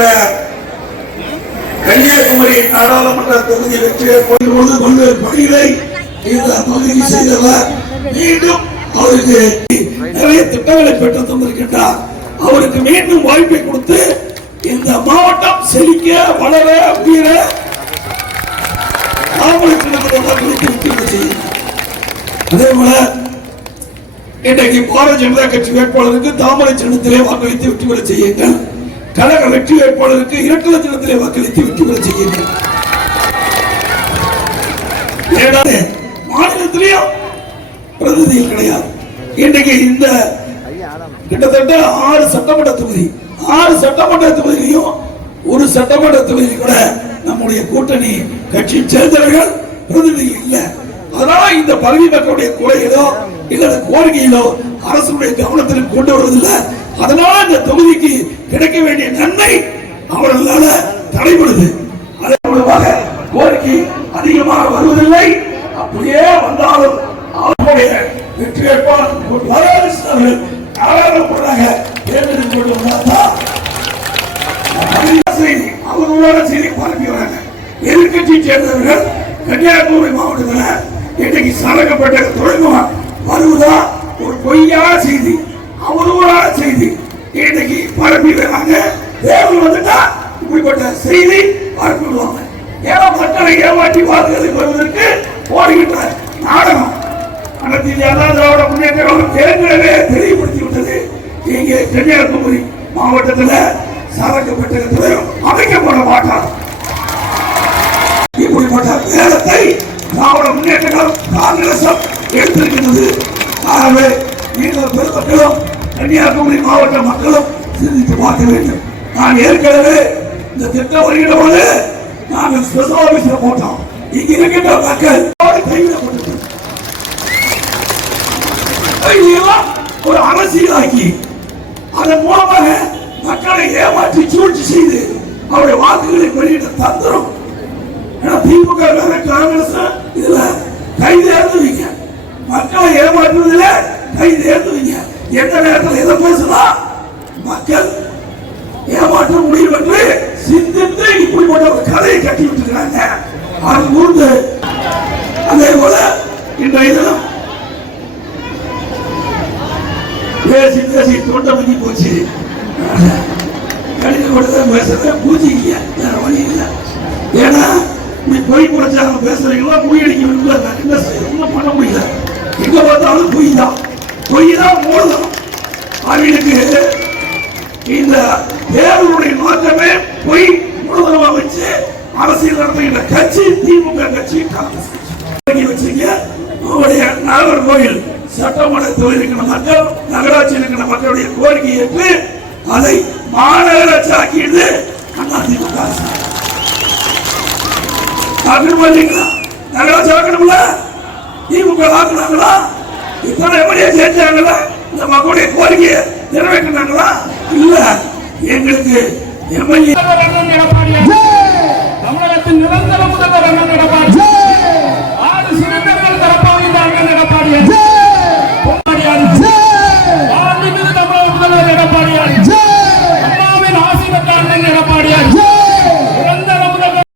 என்ற கன்னியாகுமரி நாடாளுமன்ற தொகுதி வெற்றியை கொண்டு பணிகளை இந்த செய்தவர். மீண்டும் அவருக்கு நிறைய திட்டங்களை பெற்று தந்திருக்கின்றார். அவருக்கு மீண்டும் வாய்ப்பை கொடுத்து இந்த மாவட்டம் செழிக்க வளர உயர அதே போல இன்றைக்கு பாரதிய ஜனதா கட்சி வேட்பாளருக்கு தாமரை சின்னத்திலே வாக்களித்து விட்டுவிட செய்யுங்கள். கழக வெற்றி வேட்பாளருக்கு இரட்டை தினத்திலே வாக்களித்து வெற்றி பெற செய்யுங்கள் மாநிலத்திலேயும் பிரதிநிதிகள் கிடையாது. இன்றைக்கு இந்த கிட்டத்தட்ட ஆறு சட்டமன்ற தொகுதி ஆறு சட்டமன்ற தொகுதியிலையும் ஒரு சட்டமன்ற தொகுதி கூட நம்முடைய கூட்டணி கட்சி சேர்ந்தவர்கள் பிரதிநிதிகள் இல்லை. அதனால இந்த பதவி மக்களுடைய குறைகளோ இல்ல கோரிக்கையிலோ அரசுடைய கவனத்திற்கு கொண்டு வருவதில்லை. அதனால இந்த தொகுதிக்கு கிடைக்க வேண்டிய நன்மை அவர்களால தடைபடுது. அதன் மூலமாக கோரிக்கை அதிகமாக வருவதில்லை. அப்படியே வந்தாலும் அவருடைய வெற்றி வேட்பாளர் வரவேற்று அவர்கள் நாடாளுமன்றமாக தேர்ந்தெடுக்கப்பட்டு வந்தால்தான் செய்தி அவர்களோட செய்தி பரப்பி வராங்க. எதிர்கட்சியை சேர்ந்தவர்கள் கன்னியாகுமரி மாவட்டத்தில் இன்னைக்கு சரக்கப்பட்ட தொழில்நுட்பம் வருவதா ஒரு பொய்யான செய்தி. அவதூறான செய்தி. இன்னைக்கு பரப்பி வராங்க. தேர்தல் வந்துட்டா இப்படிப்பட்ட செய்தி பரப்பி விடுவாங்க ஏன்னா மக்களை ஏமாற்றி வாக்குகளுக்கு வருவதற்கு ஓடுகின்ற நாடகம். அனைத்து இந்திய அண்ணா திராவிட முன்னேற்ற கழகம் ஏற்கனவே தெளிவுபடுத்தி விட்டது இங்கே கன்னியாகுமரி மாவட்டத்தில் சரக்கு பெட்டகத்தில் அமைக்கப்பட மாட்டார் இப்படிப்பட்ட வேதத்தை திராவிட முன்னேற்ற கழகம் காங்கிரசும் எடுத்திருக்கிறது ஆகவே நீங்கள் பெருமக்களும் கன்னியாகுமரி மாவட்ட மக்களும் சிந்தித்து பார்க்க வேண்டும். நான் ஏற்கனவே இந்த திட்டம் வருகின்ற போது நாங்கள் ஸ்பெஷல் போட்டோம். இங்க இருக்கின்ற மக்கள் கைவிடப்பட்டது ஒரு அரசியலாக்கி அதன் மூலமாக மக்களை ஏமாற்றி சூழ்ச்சி செய்து அவருடைய வாக்குகளை வெளியிட தந்திரம். ஏன்னா திமுக காங்கிரஸ் இதுல கைது எழுதுவீங்க மக்களை ஏமாற்றுவதில்லை கைது எழுதுவீங்க எந்த நேரத்தில் எதை பேசலாம் மக்கள் ஏமாற்ற முடியும் என்று சிந்தித்து இப்படிப்பட்ட ஒரு கதையை கட்டி விட்டுருக்காங்க. அது கூர்ந்து அதே போல இன்றைய தினம் பேசி பேசி தோட்டம் பண்ணி போச்சு. கடித கொடுத்த பேசுறத பூஜிக்கீங்க வேற வழி இல்லை. ஏன்னா நீ பொய் பிரச்சாரம் பேசுறீங்களா பொய் அடிக்க நான் என்ன செய்ய ஒன்றும் பண்ண முடியல. எங்க பார்த்தாலும் பொய் தான். பொய் தான் மூலம் அவங்களுக்கு இந்த தேர்தலுடைய நோக்கமே பொய் மூலதனமா வச்சு அரசியல் நடத்துகின்ற கட்சி திமுக கட்சி காங்கிரஸ் கட்சி வச்சிருக்க உங்களுடைய நாகர்கோயில் சட்டமன்ற தொகுதியில் இருக்கிற மக்கள் நகராட்சியில் இருக்கிற மக்களுடைய கோரிக்கை ஏற்று அதை மாநகராட்சி ஆக்கியது அதிமுக திமுக நகராட்சி ஆக்கணும்ல? திமுக ஆக்கணுங்களா இத்தனை எப்படியே செஞ்சாங்களா இந்த மக்களுடைய கோரிக்கையை நிறைவேற்றினாங்களா? இல்ல. எங்களுக்கு எம்எல்ஏ தமிழகத்தின் நிரந்தர முதல்வர் எடப்பாடி.